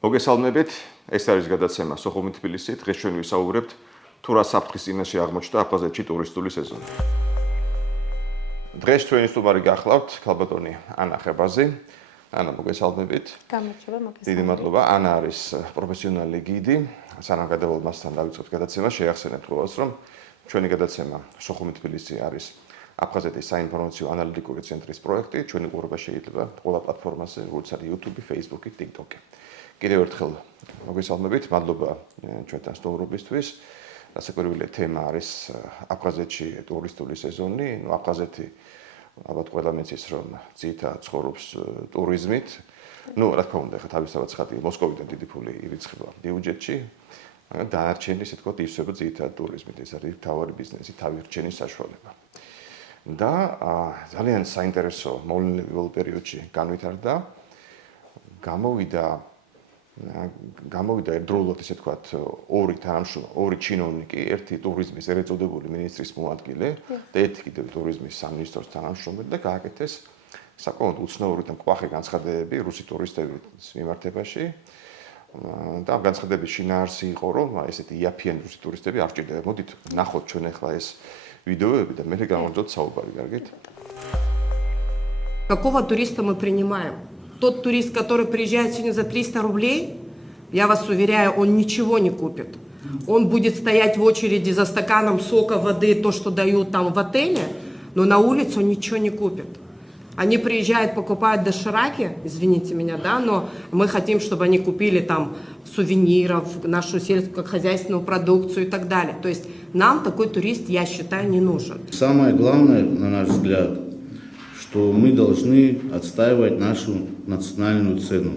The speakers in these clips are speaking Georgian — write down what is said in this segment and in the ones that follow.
მოგესალმებით, ეს არის გადაცემა სოხუმი თბილისი. დღეს ჩვენ ვისაუბრებთ თუ რა საფრთხის წინაშე აღმოჩნდა აფხაზეთში ტურისტული სეზონი. დღეს ჩვენი სტუმარი გახლავთ ქალბატონი ანა ხებაზი. ანა, მოგესალმებით. გამარჯობა, მოგესალმებით. დიდი მადლობა. ანა არის პროფესიონალი გიდი. სანამ გადავალ მასთან დავიწყოთ გადაცემა, შეახსენებთ ყველას, რომ ჩვენი გადაცემა სოხუმი თბილისი არის აფხაზეთის საინფორმაციო ანალიტიკური ცენტრის პროექტი. ჩვენი ყურება შეიძლება ყველა პლატფორმაზე, როგორც არის YouTube, Facebook, TikTok. კიდევ ერთხელ მოგესალმებით, მადლობა ჩვენთან სტუმრობისთვის. Რასაკვირველი თემა არის აფხაზეთში ტურისტული სეზონი. აფხაზეთი ალბათ ყველა მეცის რომ ძირითადად ცხოვრობს ტურიზმით. რა თქმა უნდა, ხა თავისთავად ხატია მოსკოვიდან დიდი ფული ირიცხება ბიუჯეტში. დანარჩენი, ისე ვთქვათ, ივსება ძირითადად ტურიზმით. ეს არის მთავარი ბიზნესი, თავირჩენის საშუალება. და ძალიან საინტერესო მოვლენები პერიოდში განვითარდა. გამოვიდა ერთდროულად, ისე ვთქვათ, ორი ჩინოვნიკი, ერთი ტურიზმის ერეწოდებული მინისტრის მოადგილე და ერთი კიდევ ტურიზმის სამინისტროს თანამშრომელი და გააკეთეს საკმაოდ უცნაური და მკვახე განცხადებები რუსი ტურისტების მიმართებაში. და ამ განცხადების შინაარსი იყო, რომ ესეთი იაფიანი რუსი ტურისტები არ ჭირდება. მოდით ნახოთ ჩვენ ახლა ეს ვიდეოები და მერე გავამჯობთ საუბარი, კარგით? Какого туриста мы принимаем? Тот турист, который приезжает сегодня за 300 рублей, я вас уверяю, он ничего не купит. Он будет стоять в очереди за стаканом сока, воды, то, что дают там в отеле, но на улицу ничего не купит. Они приезжают, покупают дошираки, извините меня, да, но мы хотим, чтобы они купили там сувениров, нашу сельскохозяйственную продукцию и так далее. То есть нам такой турист, я считаю, не нужен. Самое главное, на наш взгляд, что мы должны отстаивать нашу национальную цену.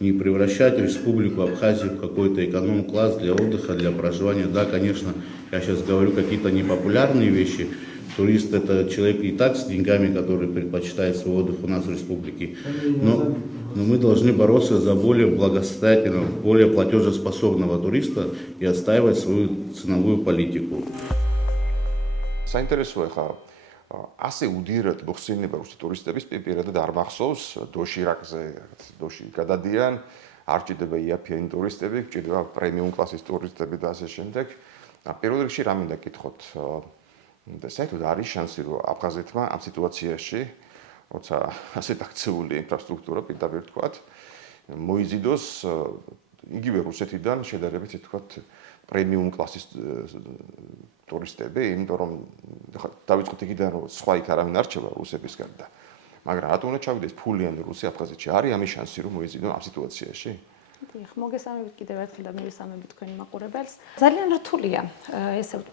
Не превращать республику Абхазию в какой-то эконом-класс для отдыха, для проживания. Да, конечно, я сейчас говорю какие-то непопулярные вещи. Турист – это человек и так с деньгами, который предпочитает свой отдых у нас в республике. Но мы должны бороться за более благосостоятельного, более платежеспособного туриста и отстаивать свою ценовую политику. Ასე უდირად მოხსენება რუსი ტურისტების პირადად არ მახსოვს დოშირაკზე დოში გადადიან არ ჭირდება იაფიანი ტურისტები ჭირდება პრემიუმ კლასის ტურისტები და ასე შემდეგ პირველ რიგში რა მინდა გითხოთ და საერთოდ არის შანსი რომ აფხაზეთმა ამ სიტუაციაში როცა ასეთ აქციული ინფრასტრუქტურა პირდაპირ თქვათ მოიზიდოს იგივე რუსეთიდან შედარებით თქვათ პრემიუმ კლასის ტურისტები, იმიტომ რომ დავიწყოთ იქიდან რომ სხვა იქ არავინ არ რჩება რუსების გარდა. მაგრამ რატომ უნდა ჩავიდეს ფულიანი რუსი აფხაზეთში? არის ამის შანსი რომ მოიზიდონ ამ სიტუაციაში? დიახ, მოგესალმებით კიდევ ერთხელ და მივესალმებით თქვენი მაყურებელს. ძალიან რთულია,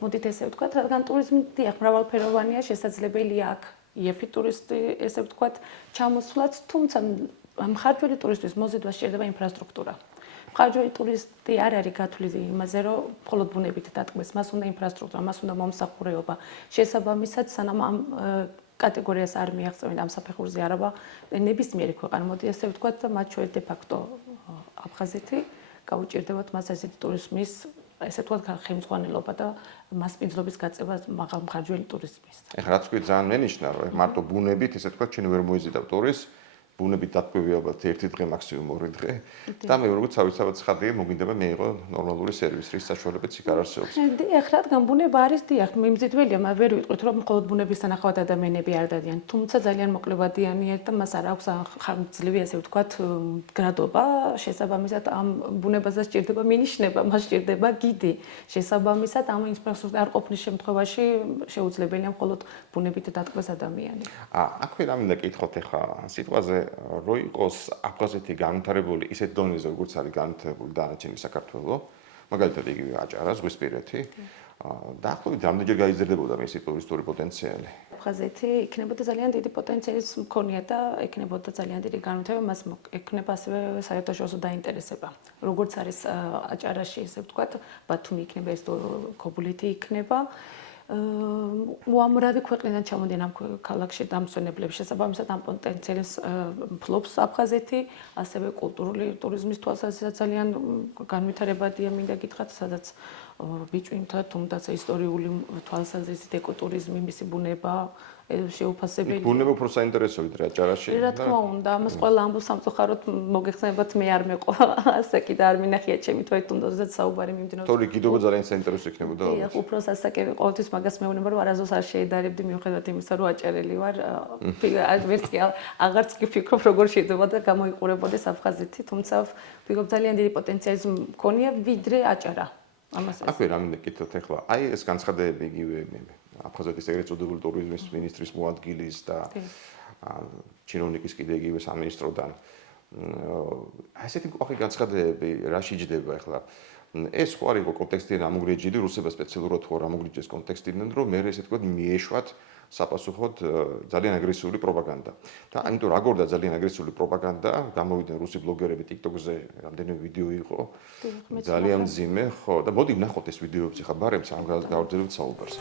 მოდით ესე ვთქვათ, რადგან ტურიზმი დიახ მრავალფეროვანია, შესაძლებელია აქ იაფი ტურისტი, ესე ვთქვათ, ჩამოსვლაც, თუმცა მხარჯველი ტურისთვის მოზიდვა სჭირდება ინფრასტრუქტურა. მხარჯველი ტურისტი არ არის გათვლილი იმაზე, რომ მხოლოდ ბუნებით დატკბეს, მას უნდა ინფრასტრუქტურა, მას უნდა მომსახურება. შესაბამისად, სანამ ამ კატეგორიას არ მიაღწევენ ამ საფეხურზე არაბა ნებისმიერი ქვეყანა, მოდი ესე ვთქვათ, მათ შორის de facto აფხაზეთი გაუჭირდებათ მას ასეთი ტურიზმის, ესე ვთქვათ, ხელმძღვანელობა და მასპინძლობის გაწევა მაღალ მხარჯველი ტურიზმის. ეხლა რაც თქვი ძალიან მენიშნა, რომ მარტო ბუნებით, ესე ვთქვათ, ჩვენ ვერ მოიზიდავ ტურისტს ბუნებით დატკბები ალბათ ერთი დღე მაქსიმუმ ორი დღე და მე როგორც თავისთავად ხადია მოგინდება მეიღო ნორმალური სერვისი რის საშუალებაც იქ არ არსებობს. დიახ, რადგან ბუნება არის დიახ, მიმზიდველია, მაგრამ ვერ ვიტყვით რომ მხოლოდ ბუნების თანახმად ადამიანები არ დადიან, თუმცა ძალიან მოკლებადიანია და მას არ აქვს ხანგრძლივი ასე ვთქვათ გრადობა, შესაბამისად ამ ბუნებაზე სჭირდება მინიშნება, მას სჭირდება გიდი. შესაბამისად ამ ინფრასტრუქტურის არ ყოფნის შემთხვევაში შეუძლებელია მხოლოდ ბუნებით დატკბეს ადამიანი. აქვე რა მინდა გითხოთ ახლა სიტყვაზე რო იყოს აფხაზეთი განვითარებული ისეთ დონეზე როგორც არის განვითარებული დანარჩენი საქართველო მაგალითად იგივე აჭარა ზღვისპირეთი დაახლოებით რამდენჯერ გაიზრდებოდა მისი ტურისტული პოტენციალი აფხაზეთი იქნებოდა ძალიან დიდი პოტენციალის მქონია და იქნებოდა ძალიან დიდი განვითარება მას ექნება ასევე საერთაშორისო დაინტერესება როგორც არის აჭარაში ესე ვთქვათ ბათუმი იქნება ეს ქობულეთი იქნება უამრავი ქვეყნიდან ჩამოდიან ამ ქალაქში დამსვენებლებს შესაბამისად ამ პოტენციალს ფლობს აფხაზეთი, ასევე კულტურული ტურიზმის თვალსაზრისით ძალიან განვითარებადია მინდა გითხრათ, სადაც ბიჭვინთა თუნდაც ისტორიული თვალსაზრისით ეკოტურიზმი, მისი ბუნება, შეუფასებელი. ბუნება უფრო საინტერესო ვიდრე აჭარაში. რა თქმა უნდა, ამას ყველა ამბობს სამწუხაროდ მოგეხსენებათ მე არ მეყვა ასაკი და არ მინახია ჩემი თვითონდაზეც საუბარი მიმდინარეობს. თორე კიდევ ძალიან საინტერესო იქნებოდა. დიახ, უფრო სასაკები ყოველთვის მაგას მეუბნება, რომ არასდროს არ შეედარებდი მიუხედავად იმისა, რომ აჭარელი ვარ, ვერც კი აღარც კი ვფიქრობ, როგორ შეიძლება და გამოიყურებოდეს აფხაზეთი, თუმცა ვფიქრობ ძალიან დიდი პოტენციალი მქონია ვიდრე აჭარა. ამას აქვე რამე კითხოთ ახლა. აი ეს განცხადებები იგივე აფხაზეთის ეგრეთ წოდებული ტურიზმის მინისტრის მოადგილის და ჩინოვნიკის კიდე იგივე სამინისტროდან. ასეთი მკვახე განცხადებები რა შეჯდება ახლა? ეს ხო არ იყო კონტექსტიდან ამოგრეჯილი, რუსება სპეციალურად ხო არ ამოგრეჯეს კონტექსტიდან, რომ მე ესე თქვა მიეშვათ საპასუხოდ ძალიან აგრესიული პროპაგანდა. და ამიტომ რა გორდა ძალიან აგრესიული პროპაგანდა, გამოვიდნენ რუსი ბლოგერები TikTok-ზე, რამდენიმე ვიდეო იყო. ძალიან მძიმე, ხო, და მოდი ვნახოთ ეს ვიდეოები ხა ბარემს ამ გავაგრძელებთ საუბარს.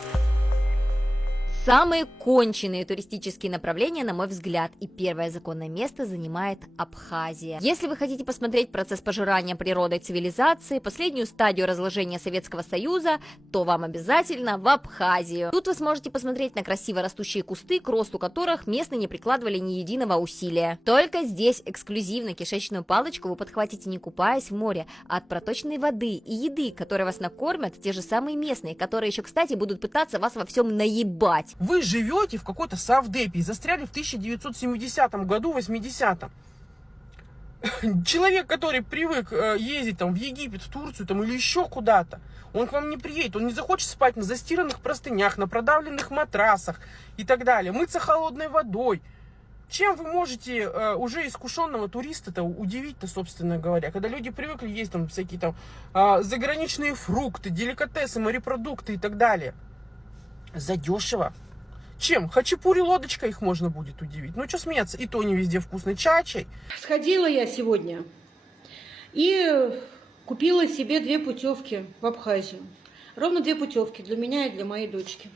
Самые конченые туристические направления, на мой взгляд, и первое законное место занимает Абхазия. Если вы хотите посмотреть процесс пожирания природой цивилизации, последнюю стадию разложения Советского Союза, то вам обязательно в Абхазию. Тут вы сможете посмотреть на красиво растущие кусты, к росту которых местные не прикладывали ни единого усилия. Только здесь эксклюзивно кишечную палочку вы подхватите, не купаясь в море, а от проточной воды и еды, которые вас накормят те же самые местные, которые еще, кстати, будут пытаться вас во всем наебать. Вы живете в какой-то Савдепе и застряли в 1970 году, 80-м. Человек, который привык ездить там, в Египет, в Турцию там, или еще куда-то, он к вам не приедет, он не захочет спать на застиранных простынях, на продавленных матрасах и так далее, мыться холодной водой. Чем вы можете уже искушенного туриста-то удивить-то, собственно говоря, когда люди привыкли есть там всякие там заграничные фрукты, деликатесы, морепродукты и так далее. Задешево. Чем? Хачапури лодочкой их можно будет удивить. Ну что смеяться, и то не везде вкусный чай. Сходила я сегодня и купила себе 2 путевки в Абхазию. Ровно 2 путевки для меня и для моей дочки.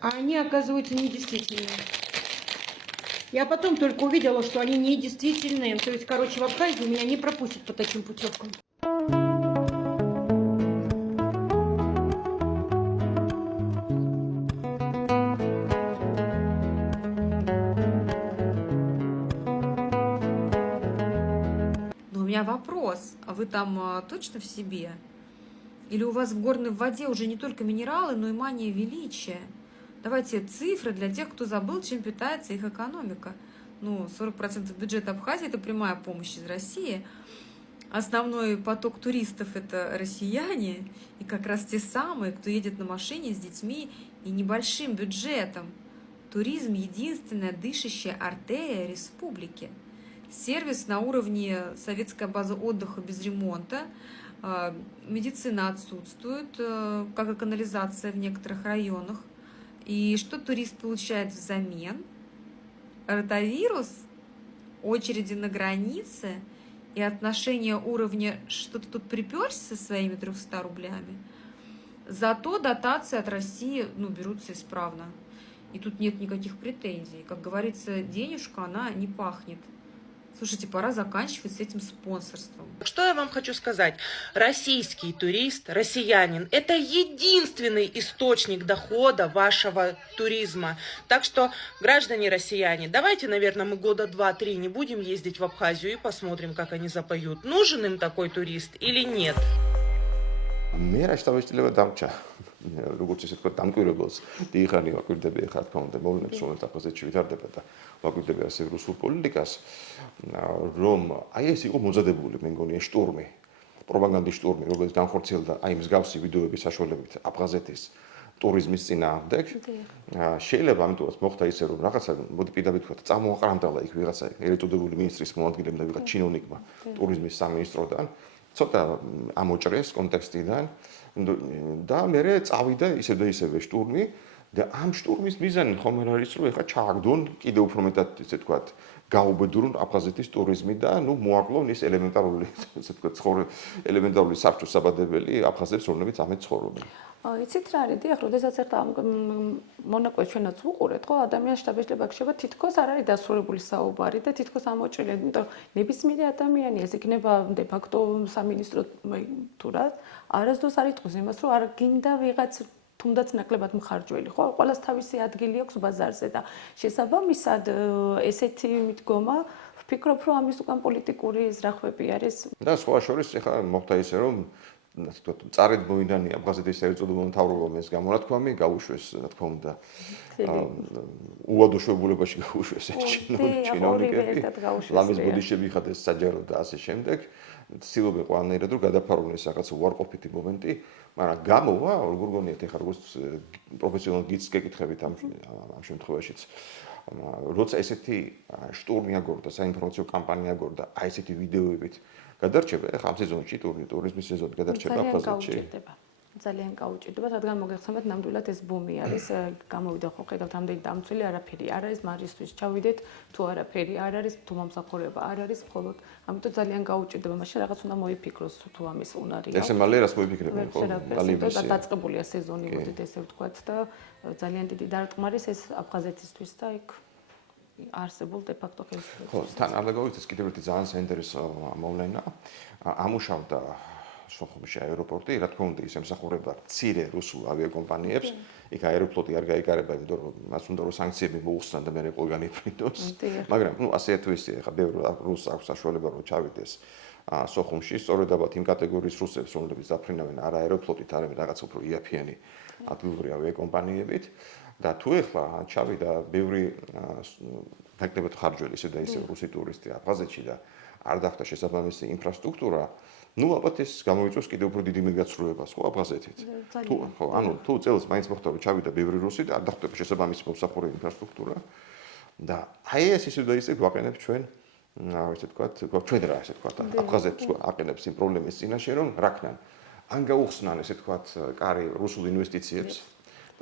А они, оказывается, недействительные. Я потом только увидела, что они недействительные. То есть, короче, в Абхазию меня не пропустят по таким путевкам. У меня вопрос, а вы там точно в себе? Или у вас в горной воде уже не только минералы, но и мания величия? Давайте цифры для тех, кто забыл, чем питается их экономика. Ну, 40% бюджета Абхазии – это прямая помощь из России. Основной поток туристов – это россияне, и как раз те самые, кто едет на машине с детьми и небольшим бюджетом. Туризм – единственная дышащая артерия республики. Сервис на уровне советская база отдыха без ремонта, медицина отсутствует, как и канализация в некоторых районах. И что турист получает взамен? Ротавирус, очереди на границе и отношение уровня «что-то тут приперся со своими 300 рублями». Зато дотации от России берутся исправно. И тут нет никаких претензий. Как говорится, денежка, она не пахнет. Слушайте, пора заканчивать с этим спонсорством. Что я вам хочу сказать? Российский турист, россиянин – это единственный источник дохода вашего туризма. Так что, граждане россияне, давайте, наверное, мы года 2-3 не будем ездить в Абхазию и посмотрим, как они запоют. Нужен им такой турист или нет? მე რა შევეშტილება დამჭა. როგორც ისე თქვა, დამკვირვებელს დიახანი ვაკვირდები ხა თქმა უნდა მოვლენებს რომელიც აფხაზეთში ვითარდება და ვაკვირდები ასე რუსულ პოლიტიკას, რომ აი ეს იყო მოძადებული, მე მგონია შტურმი, პროპაგანდის შტურმი, რომელიც განხორციელდა აი მსგავსი ვიდეოების საშუალებით აფხაზეთის ტურიზმის წინააღმდეგ. შეიძლება ამიტომაც მოხდა ისე რომ რაღაცა მოდი პირდაპირ თქვა წამოაყრამდალა იქ ვიღაცა ერეთუდებული მინისტრის მოადგილემ და ვიღაცა ჩინოვნიკმა ტურიზმის სამინისტროდან ცოტა ამოჭრეს კონტექსტიდან და მე წავიდა ისევ და ისევე შტურმი და ამ შტურმის მიზანი ხომ არ არის რომ ეხა ჩააგდონ კიდევ უფრო მეტად ესე ვთქვათ გაუბედურონ აფხაზეთის ტურიზმი და ნუ მოაკლონ ის ელემენტარული ესე ვთქვათ ელემენტარული საბჭოს საბადებელი აფხაზებს რომლებიც ამეთ ცხოვრობენ. იცით რა არის, დიახ, როდესაც ახლა მონაკვეთ ჩვენაც ვუყურეთ, ხო, ადამიანის შთაბეჭდება გშება, თითქოს არ არის დასრულებული საუბარი და თითქოს ამოჭრილი, იმიტომ ნებისმიერი ადამიანი ეს იქნება de facto სამინისტრო თუ რა, არასდროს არ იტყვის იმას, რომ არ გინდა ვიღაც თუნდაც ნაკლებად მხარჯველი, ხო? ყველას თავისი ადგილი აქვს ბაზარზე და შესაბამისად ესეთი მიდგომა ვფიქრობ, რომ ამის უკან პოლიტიკური ზრახვები არის. და სხვა შორის ეხლა მოხდა ისე რომ წარედ მოინდანი აფხაზეთის საერთაშორისო მთავრობამ ეს გამონათქვამი გაუშვეს, რა თქმა უნდა. უადო შეებულებაში გაუშვეს ეს ჩინოვნიკები. ლამის ბუდიშები ხადეს საჯარო და ასე შემდეგ. ცდილობენ ყველანაირად რომ გადაფარონ ეს რაღაც უარყოფითი მომენტი, მაგრამ გამოვა როგორ გონიათ ეხლა როგორც პროფესიონალ გიდს გეკითხებით ამ შემთხვევაშიც. როცა ესეთი შტურმი აგორდა, საინფორმაციო კამპანია აგორდა, აი ესეთი ვიდეოებით გადარჩება, ეხლა ამ სეზონში ტურიზმის სეზონი გადარჩება აფხაზეთში. ძალიან გაუჭირდება, რადგან მოგეხსენებათ, ნამდვილად ეს ბუმი არის, გამოვიდა ხო ხედავთ ამდენი დამცველი, არაფერი არ არის, მარისთვის ჩავიდეთ, თუ არაფერი არ არის, თუ მომსახურება არ არის, მხოლოდ ამიტომ ძალიან გაუჭირდება, მაშინ რაღაც უნდა მოიფიქროს თუ ამის უნარი აქვს. ესე მალე რას მოიფიქრებენ ხო? და დაწყებულია სეზონი, მოდით ესე ვთქვათ და ძალიან დიდი დარტყმარის ეს აფხაზეთისთვის და იქ არსებულ de facto ხელისუფლებას. ხო, თან ალეგორითის კიდევ ერთი ძალიან საინტერესო მოვლენა. ამუშავდა სოხუმში აეროპორტი, რა თქმა უნდა, ის ემსახურება მცირე რუსულ ავიაკომპანიებს. იქ აეროფლოტი არ გაიკარება, იმიტომ რომ მას უნდა რომ სანქციები მოუხსნან და მე ყველგან იფრინდოს. მაგრამ, ნუ ასე თუ ისე, ხა ბევრ რუსს აქვს საშუალება რომ ჩავიდეს სოხუმში, სწორედ ალბათ იმ კატეგორიის რუსებს, რომლებიც დაფრინავენ არა აეროფლოტით, არამედ რაღაც უფრო იაფიანი ადგილობრივი ავიაკომპანიებით. და თუ ეხლა ჩავიდა ბევრი ნაკლებად ხარჯველი ისე და ისე რუსი ტურისტი აფხაზეთში და არ დახვდა შესაბამისი ინფრასტრუქტურა, ნუ ალბათ ეს გამოიწვევს კიდევ უფრო დიდი მეგაცრუებას ხო აფხაზეთით. თუ ხო, ანუ თუ წელს მაინც მოხდა რომ ჩავიდა ბევრი რუსი და არ დახვდება შესაბამისი მომსახურე ინფრასტრუქტურა და აი ეს ისე და ისე გვაყენებს ჩვენ ესე ვთქვათ, ჩვენ რა ესე ვთქვათ, აფხაზეთს აყენებს იმ პრობლემის წინაშე რომ რაკნან ან გაუხსნან ესე ვთქვათ კარი რუსულ ინვესტიციებს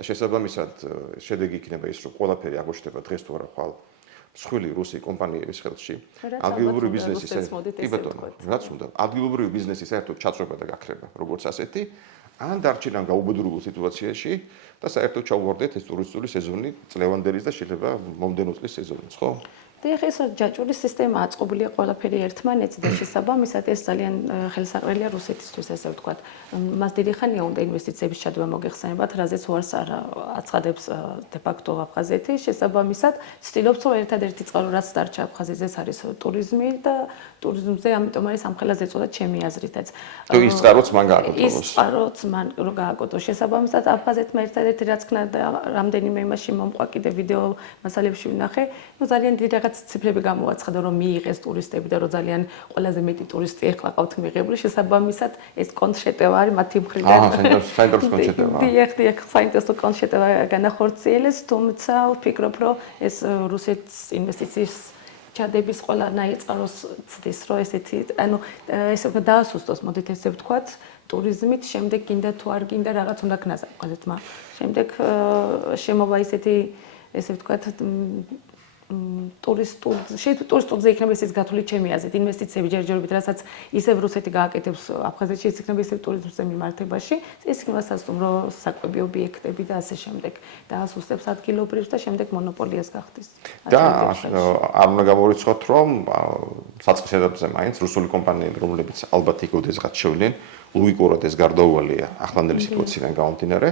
და შესაბამისად შედეგი იქნება ის რომ ყველაფერი აღმოჩნდება დღეს თუ არა ხვალ მსხვილი რუსი კომპანიების ხელში ადგილობრივი ბიზნესის კი ბატონო რაც უნდა ადგილობრივი ბიზნესის საერთოდ ჩაწვება და გაქრება როგორც ასეთი ან დარჩენან გაუბედურებულ სიტუაციაში და საერთოდ ჩაუვარდეთ ეს ტურისტული სეზონი წლევანდელის და შეიძლება მომდევნო წლის სეზონიც ხო დიახ, ეს ჯაჭვური სისტემა აწყობილია ყველაფერი ერთმანეთს და შესაბამისად ეს ძალიან ხელსაყრელია რუსეთისთვის, ესე ვთქვათ. მას დიდი ხანია უნდა ინვესტიციების ჩადება მოგეხსენებათ, რაზეც უარს არ აცხადებს de facto აფხაზეთი. შესაბამისად, ცდილობს რომ ერთადერთი წყარო რაც დარჩა აფხაზეთზე ეს არის ტურიზმი და ტურიზმზე ამიტომ არის ამ ხელას ეწოდა ჩემი აზრითაც. თუ ის წყაროც მან გააკეთოს. ის წყაროც მან რო გააკეთოს. შესაბამისად, აფხაზეთმა ერთადერთი რაც ქნა და რამდენიმე იმაში მომყვა კიდე ვიდეო მასალებში ვნახე, ну ძალიან დიდი ციფრები გამოაცხადა რომ მიიღეს ტურისტები და რომ ძალიან ყველაზე მეტი ტურისტი ეხლა ყავთ მიღებული შესაბამისად ეს კონშეტევა არის მათი მხრიდან. საინტერესო კონშეტევა. დიახ, საინტერესო კონშეტევა განახორციელეს, თუმცა ვფიქრობ რომ ეს რუსეთის ინვესტიციის ჩადების ყველანაირ წყაროს ცდის რომ ესეთი ანუ ესე ვთქვათ დაასუსტოს მოდით ესე ვთქვათ ტურიზმით შემდეგ გინდა თუ არ გინდა რაღაც უნდა ქნას აფხაზეთმა. შემდეგ შემოვა ისეთი ესე ვთქვათ ტურისტულზე იქნება ეს გათვლით ჩემი აზრით ინვესტიციები ჯერჯერობით რასაც ისევ რუსეთი გააკეთებს აფხაზეთში ის იქნება ისევ ტურიზმზე მიმართებაში ეს იქნება სასტუმრო საკვები ობიექტები და ასე შემდეგ და ასუსტებს ადგილობრივს და შემდეგ მონოპოლიას გახდის და არ უნდა გამორიცხოთ რომ საწყის ეტაპზე მაინც რუსული კომპანიები რომლებიც ალბათ იქ ოდესღაც შევლენ ლოგიკურად ეს გარდაუვალია ახლანდელი სიტუაციიდან გამომდინარე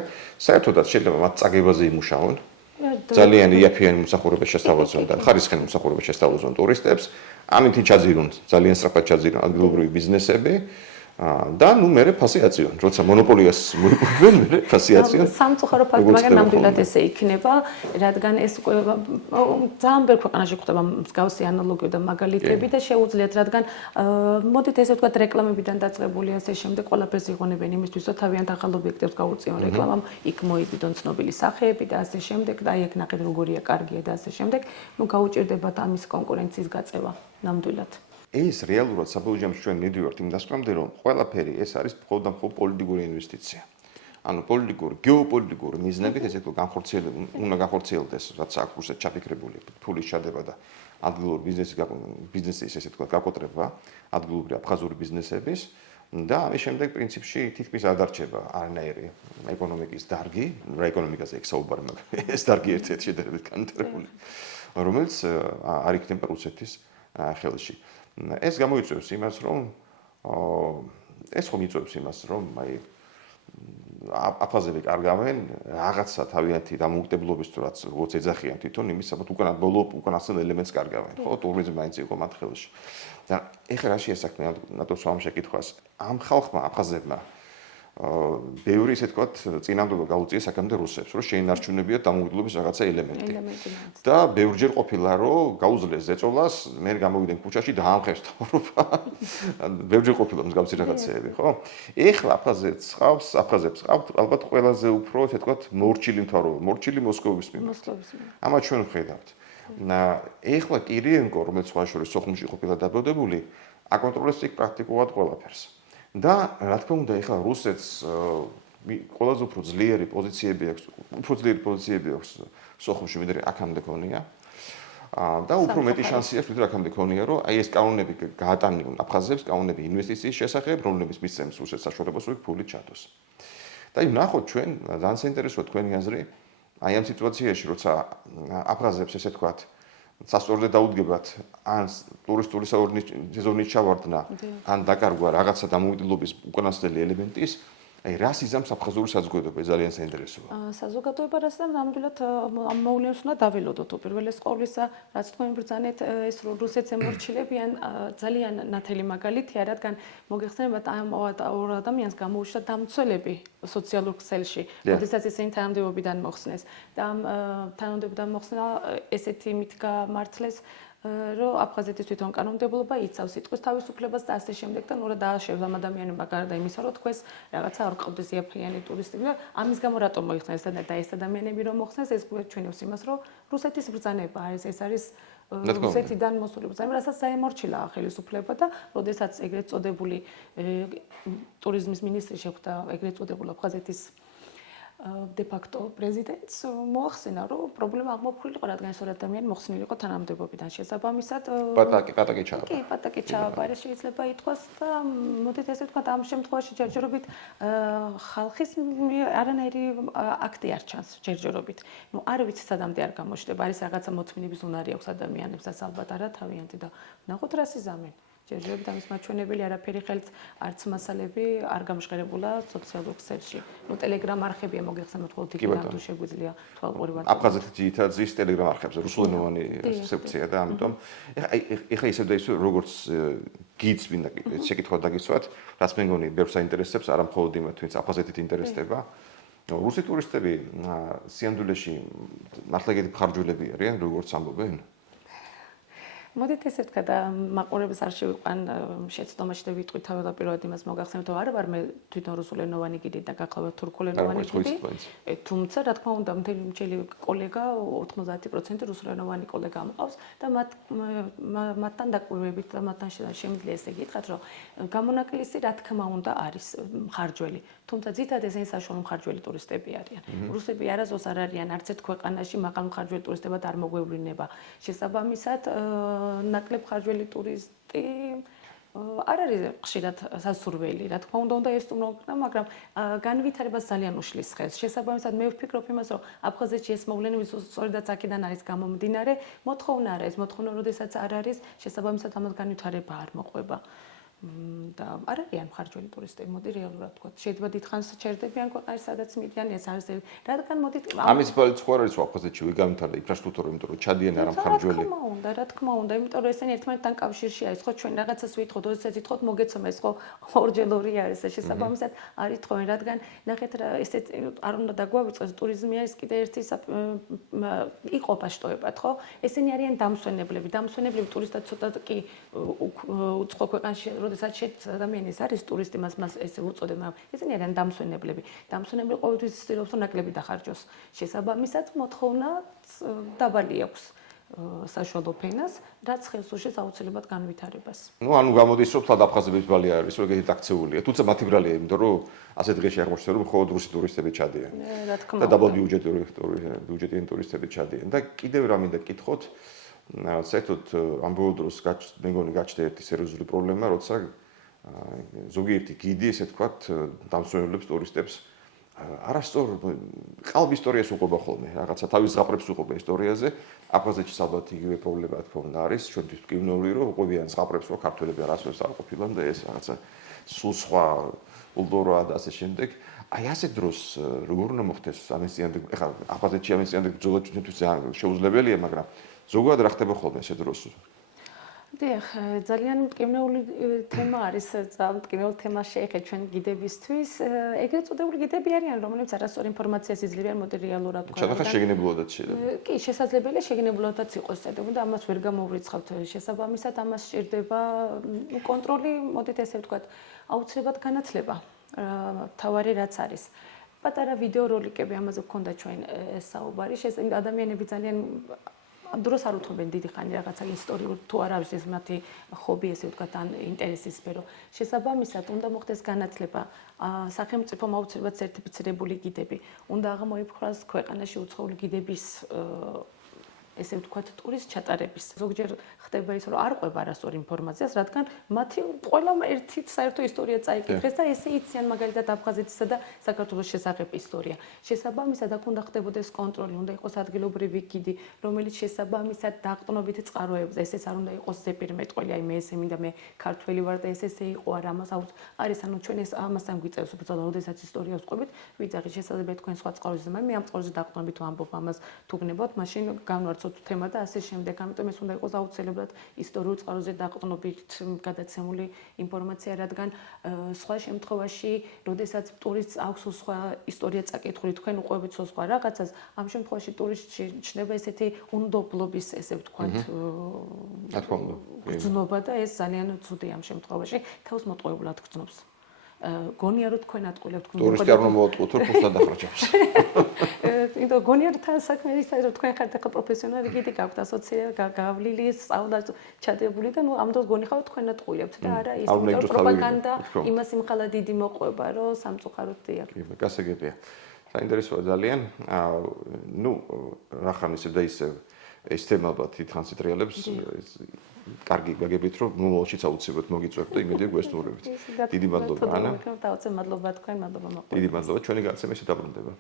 საერთოდაც შეიძლება მათ წაგებაზე იმუშაონ ძალიან იაფიანი მომსახურებას შესთავაზონ და ხარისხიანი მომსახურებას შესთავაზონ ტურისტებს. ამით ჩაძირონ ძალიან სწრაფად ჩაძირონ ადგილობრივი ბიზნესები და ნუ მე ფასი აწიონ. როცა მონოპოლიას მოიყვებენ, მე ფასი აწიონ. სამწუხარო ფაქტი, მაგრამ ნამდვილად ესე იქნება, რადგან ეს ძალიან ბევრ ქვეყანაში გვხდება მსგავსი ანალოგია და მაგალითები და შეუძლიათ, რადგან მოდით ესე ვთქვათ რეკლამებიდან დაწყებული ასე შემდეგ ყველაფერს იღონებენ იმისთვის, რომ თავიანთ ახალ ობიექტებს გაუწიონ რეკლამამ, იქ მოიზიდონ ცნობილი სახეები და ასე შემდეგ და აი აქ ნახეთ როგორია კარგია და ასე შემდეგ, ნუ გაუჭირდებათ ამის კონკურენციის გაწევა ნამდვილად. ეს რეალურად საბოლოო ჯამში ჩვენ მივიდივართ იმ დასკვნამდე, რომ ყველაფერი ეს არის მხოლოდ პოლიტიკური ინვესტიცია. ანუ პოლიტიკური, გეოპოლიტიკური მიზნებით ესე თუ უნდა განხორციელდეს, რაც აქვს რუსეთს ჩაფიქრებული, ფულის ჩადება და ადგილობრივი ბიზნესის ესე თქვა გაკოტრება, ადგილობრივი აფხაზური ბიზნესების და ამის შემდეგ პრინციპში თითქმის არ დარჩება არანაირი ეკონომიკის დარგი, რა ეკონომიკაზე იქ საუბარი, მაგრამ ეს დარგი ერთ-ერთი შედარებით განვითარებული, რომელიც არ იქნება რუსეთის ხელში. ეს გამოიწვევს იმას, რომ ეს ხომ იწვევს იმას, რომ აი აფხაზები კარგავენ რაღაცა თავიანთი დამოუკიდებლობის თუ რაც როგორც ეძახიან თვითონ იმის საბათ უკანასკნელ ელემენტს კარგავენ. ხო, ტურიზმი მაინც იყო მათ ხელში. და ეხლა რა შეესახმე ნატოს ამ შეკითხვას? ამ ხალხმა აფხაზებმა ბევრი ისე თქვათ წინამდებობა გაუწიეს აქამდე რუსებს, რომ შეინარჩუნებიათ დამოუკიდებლობის რაღაცა ელემენტი. და ბევრჯერ ყოფილა, რომ გაუძლეს ზეწოლას, მე გამოვიდნენ ქუჩაში და ამხევს თავრობა. ბევრჯერ ყოფილა მსგავსი რაღაცეები, ხო? ეხლა აფხაზებს ყავთ ალბათ ყველაზე უფრო ისე თქვათ მორჩილი მთავრობა, მორჩილი მოსკოვის მიმართ. ამათ ჩვენ ვხედავთ. ეხლა კირიენკო, რომელიც სხვა შორის სოხუმში ყოფილა დაბადებული, აკონტროლებს იქ პრაქტიკულად ყველაფერს. და რა თქმა უნდა, ეხლა რუსეთს ყველაზე უფრო ძლიერი პოზიციები აქვს სოხუმში, ვიდრე აქამდე ქონია. და უფრო მეტი შანსი აქვს, ვიდრე აქამდე ქონია, რომ აი ეს კანონები გაატანონ აფხაზებს, კანონები ინვესტიციის შესახებ, რომლებიც მისცემს რუსეთს საშუალებას, რომ ფული ჩადოს. და ნახოთ ჩვენ, ძალიან საინტერესოა თქვენი აზრი, აი ამ სიტუაციაში, როცა აფხაზებს ესე თქვათ სასწორლე დაუდგებათ, ან ტურისტული სეზონის ჩავარდნა, ან დაკარგვა რაღაცა დამოუკიდებლობის უკანასკნელი ელემენტის, აი რას იზამს აფხაზური საზოგადოება, ძალიან საინტერესოა. საზოგადოება რას და ნამდვილად ამ მოვლენებს უნდა დაველოდოთ. უპირველეს ყოვლისა, რაც თქვენ ბრძანეთ, ეს რუსეთს ემორჩილებიან ძალიან ნათელი მაგალითია, რადგან მოგეხსენებათ ამ ორ ადამიანს გამოუშვა დამცველები სოციალურ ქსელში, როდესაც ისინი თანამდებობიდან მოხსნეს. და ამ თანამდებობიდან მოხსნა ესეთი მით გამართლეს, რომ აფხაზეთის თვითონ კანონმდებლობა იცავს სიტყვის თავისუფლებას და ასე შემდეგ და ნუ რა დააშევს ამ ადამიანებმა გარდა იმისა, რომ თქვენს რაღაცა არ ყავდეს იაფიანი ტურისტები და ამის გამო რატომ მოიხსნეს და ეს ადამიანები რომ მოხსნეს, ეს გვერდჩვენებს იმას, რომ რუსეთის ბრძანება არის, ეს არის რუსეთიდან მოსული ბრძანება, რასაც საემორჩილა ხელისუფლება და როდესაც ეგრეთ წოდებული ტურიზმის მინისტრი შეხვდა ეგრეთ წოდებულ აფხაზეთის დე-ფაქტო პრეზიდენტს მოახსენა, რომ პრობლემა აღმოფხვრილი იყო, რადგან ეს ორი ადამიანი მოხსნილი იყო თანამდებობიდან. შესაბამისად, პატაკი ჩააბარა შეიძლება ითქვას და მოდით ესე ვთქვათ, ამ შემთხვევაში ჯერჯერობით ხალხის არანაირი აქტი არ ჩანს ჯერჯერობით. ნუ არ ვიცი სადამდე არ გამოჩნდება, არის რაღაცა მოთმინების უნარი აქვს ადამიანებს, რაც ალბათ არა თავიანთი და ნახოთ რას იზამენ. ჯერჯერობით ამის მაჩვენებელი არაფერი ხელთ არც მასალები არ გამჟღერებულა სოციალურ ქსელში. ნუ ტელეგრამ არხებია მოგეხსენოთ ხოლმე იქიდან თუ შეგვიძლია თვალყური ვარ. აფხაზეთი ძირითადად ზის ტელეგრამ არხებზე, რუსულენოვანი სექცია და ამიტომ ეხლა ისევ და ისევ როგორც გიდს მინდა შეკითხვა დაგისვათ, რაც მე მგონი ბევრს აინტერესებს, არა მხოლოდ იმათ, ვინც აფხაზეთით ინტერესდება. რუსი ტურისტები სიამდვილეში მართლა იგი მხარჯველები არიან, როგორც ამბობენ? მოდით ესე ვთქვათ, მაყურებელს არ შევიყვან შეცდომაში და ვიტყვით თავდაპირველად იმას მოგახსენებთ, რომ არა ვარ მე თვითონ რუსულენოვანი გიდი და გახლავთ თურქულენოვანი გიდი. თუმცა, რა თქმა უნდა, მთელი კოლეგა 90% რუსულენოვანი კოლეგა მყავს და მათთან დაკვირვებით და მათთან შემიძლია ესე გითხრათ, რომ გამონაკლისი რა თქმა უნდა არის მხარჯველი. თუმცა ძირითადად ესენი საშუალო მხარჯველი ტურისტები არიან. რუსები არასდროს არ არიან არც ერთ ქვეყანაში მაღალ მხარჯველი ტურისტებად არ მოგვევლინება. შესაბამისად, ნაკლებ მხარჯველი ტურისტი არ არის ხშირად სასურველი, რა თქმა უნდა ესტუმრობა, მაგრამ განვითარებას ძალიან უშლის ხელს. შესაბამისად, მე ვფიქრობ იმას, რომ აფხაზეთში ეს მოვლენები სწორედაც აქედან არის გამომდინარე, მოთხოვნა არა ეს მოთხოვნა, როდესაც არ არის, შესაბამისად ამას განვითარება არ მოყვება. და არ არიან მხარჯველი ტურისტები, მოდი რეალურად ვთქვათ. შეიძლება დიდხანს ჩერდებიან ქვეყანაში, სადაც მიდიან, ეს არის რადგან მოდით ამის პოლიტიკა ხო არის აფხაზეთში ვიგამთავრდა ინფრასტრუქტურა, იმიტომ რომ ჩადიან არა მხარჯველი. რა თქმა უნდა, იმიტომ რომ ესენი ერთმანეთთან კავშირში არის, ხო ჩვენ რაღაცას ვითხოვთ, როდესაც ვითხოვთ მოგეცომა, ეს ხო ორჯერლორი არის, შესაბამისად არ ითხოვენ, რადგან ნახეთ რა ესეთ არ უნდა დაგვავიწყოს, ტურიზმი არის კიდე ერთი იყოფა შტოებად, ხო? ესენი არიან დამსვენებლები, ტურისტად ცოტა კი უცხო ქვეყანაში როდესაც ადამიანის არის ტურისტი, მას ესე უწოდებ, მაგრამ ესენი არიან დამსვენებლები. დამსვენებლი ყოველთვის ცდილობს, რომ ნაკლები დახარჯოს. შესაბამისად, მოთხოვნა დაბალი აქვს. საშუალო ფენას, რაც ხელს უშლის აუცილებლად განვითარებას. ანუ გამოდის რომ თლად აფხაზების ბალი არის, რომ ეგეთი აქციულია. თუმცა მათი ბრალია, იმიტომ რომ ასეთ დღეში აღმოჩნდა რომ მხოლოდ რუსი ტურისტები ჩადიან. რა თქმა და დაბალ ბიუჯეტიანი ტურისტები ჩადიან. და კიდევ რა მინდა გკითხოთ, საერთოდ ამ ბოლო დროს მე მგონი გაჩნდა ერთი სერიოზული პრობლემა, როცა ზოგიერთი გიდი, ესე ვთქვათ, დამსვენებლებს ტურისტებს არასწორ ყალბ ისტორიას უყვება ხოლმე, რაღაცა თავის ზღაპრებს უყვება ისტორიაზე. აფხაზეთში ალბათ იგივე პრობლემა თქო უნდა არის, ჩვენთვის მკვლინური რომ უყვებიან ზღაპრებს, რომ ქართველები არასოდეს არ ყოფილან და ეს რაღაცა სულ სხვა კულტურაა და ასე შემდეგ. აი ასეთ დროს როგორ უნდა მოხდეს ამესწინებდი, ეხლა აფხაზეთში ამესწინებდი ბრძოლა ჩვენთვის ძალიან შეუძლებელია, მაგრამ ზოგადად რა ხდება ხოლმე ასეთ დროს? დიახ, ძალიან მტკივნეული თემა არის, ძალიან მტკივნეულ თემას შეეხეთ ჩვენ გიდებისთვის. ეგრეთ წოდებული გიდები არიან, რომლებიც არასწორ ინფორმაციას იძლევიან მოდი რეალურად თქვა. ჩადახა შეგნებულოდაც შეიძლება. კი, შესაძლებელია შეგნებულოდაც იყოს წადებული და ამას ვერ გამოვრიცხავთ. შესაბამისად, ამას სჭირდება კონტროლი, მოდით ესე ვთქვათ, აუცილებლად განათლება. თავარი რაც არის. პატარა ვიდეო როლიკები ამაზე გქონდა ჩვენ საუბარი. ადამიანები ძალიან ამ დროს არ უთხოვენ დიდი ხანი რაღაცა ისტორიულ თუ არ არის ეს მათი ჰობი ესე ვთქვათ ან ინტერესის სფერო. შესაბამისად უნდა მოხდეს განათლება. სახელმწიფომ აუცილებლად სერტიფიცირებული გიდები. უნდა აღმოიფხვრას ქვეყანაში უცხოური გიდების ესე ვთქვათ ტურისტ ჩატარების. ზოგჯერ ხდება ის რომ არ ყვება არასწორ ინფორმაციას, რადგან მათი ყველამ ერთი საერთო ისტორია წაიკითხეს და ესე იციან მაგალითად აფხაზეთისა და საქართველოს შესახებ ისტორია. შესაბამისად აქ უნდა ხდებოდეს კონტროლი, უნდა იყოს ადგილობრივი გიდი, რომელიც შესაბამისად დაყრდნობით წყაროებს, ესეც არ უნდა იყოს ზეპირმეტყველი, აი მე ესე მინდა მე ქართველი ვარ და ესე იყო არა ამას არის ანუ ჩვენ ეს ამასთან გვიწევს ბრძოლა, როდესაც ისტორიას ყვებით, ვიძახი შესაძლოა თქვენ სხვა წყაროზე, მაგრამ მე ამ წყაროზე დაყრდნობით ვამბობ ამას თუ გნებავთ, მაშინ განვარცოთ თემა და ასე შემდეგ. ამიტომ ეს უნდა იყოს აუცილებლად ისტორიულ წყაროზე დაყრდნობით გადაცემული ინფორმაცია, რადგან სხვა შემთხვევაში, როდესაც ტურისტს აქვს სხვა ისტორია წაკითხული, თქვენ უყვებით სხვა რაღაცას, ამ შემთხვევაში ტურისტში ჩნდება ესეთი უნდობლობის, ესე ვთქვათ, გრძნობა და ეს ძალიან ცუდია ამ შემთხვევაში, თავს მოტყუებულად გრძნობს. გონია რომ თქვენ ატყულებთ ტურისტი არ მომოატყუოთ რომ ფულს დახარჯავს. იმიტომ გონია რომ თან საქმე ის არის რომ თქვენ ხართ ახლა პროფესიონალი გიდი გაქვთ ასოციაცია გავლილი სწავლა ჩადებული და ნუ ამ დროს გონიხავთ თქვენ ატყულებთ და არა ის პროპაგანდა იმას იმხალა დიდი მოყვება რომ სამწუხაროდ დიახ. კი, გასაგებია. საინტერესოა ძალიან. ნუ რა ხანისებ და ისევ ეს თემა ალბათ თითქოს იტრიალებს კარგი გაგებით რომ მომავალშიც აუცილებლად მოგიწვევთ და იმედია გვესტუმრებით. დიდი მადლობა ანა. დაუცე მადლობა თქვენ, მადლობა მოყვა. დიდი მადლობა ჩვენი გადაცემა ისე დაბრუნდება.